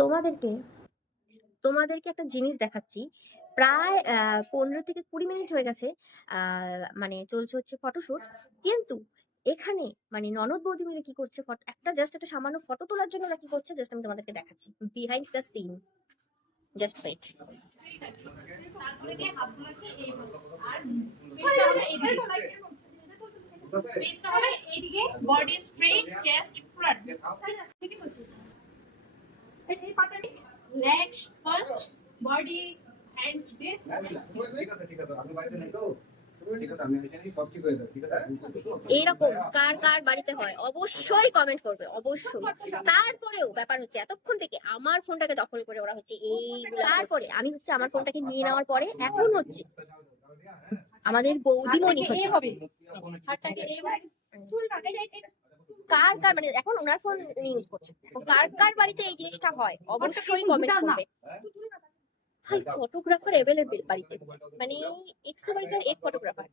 তোমাদেরকে তোমাদেরকে একটা জিনিস দেখাচ্ছি। প্রায় 15 থেকে 20 মিনিট হয়ে গেছে। মানে চলছে হচ্ছে ফটোশুট। কিন্তু এখানে মানে ননদ বৌদি মিলে কি করছে, একটা সামান্য ফটো তোলার জন্য ওরা কি করছে, জাস্ট আমি তোমাদেরকে দেখাচ্ছি behind the scene. Just wait. তারপরে গিয়ে হাতগুলোকে এইভাবে আর পেছটা হবে এইদিকে, পেছটা হবে এইদিকে, বডি স্ট্রেট, চেস্ট ফ্রন্ট। ঠিকই বলছিস। এই পার্টটা নিচ, next first body hands this. ঠিক আছে আমি বাড়িতে নেই তো, ঠিক আছে আমি এখানেই সব ঠিক হয়ে যাবে, ঠিক আছে। এইরকম কার কার বাড়িতে হয় অবশ্যই কমেন্ট করবে, অবশ্যই। তারপরেও ব্যাপার হচ্ছে এতক্ষণ থেকে আমার ফোনটাকে দখল করে ওরা হচ্ছে এইগুলো। তারপরে আমি হচ্ছে আমার ফোনটাকে নিয়ে নেওয়ার পরে এখন হচ্ছে আমাদের বৌদিমণি হচ্ছে হাতটাকে এইভাবে চুল কাটে যায়। কার কার মানে এখন ওনার ফোন ইউজ করছে, তো কার কার বাড়িতে এই জিনিসটা হয় অবশ্যই কমেন্ট করবে। ভাই ফটোগ্রাফার অ্যাভেলেবেল বাড়িতে, মানে এক্স বাড়িতে এক ফটোগ্রাফার।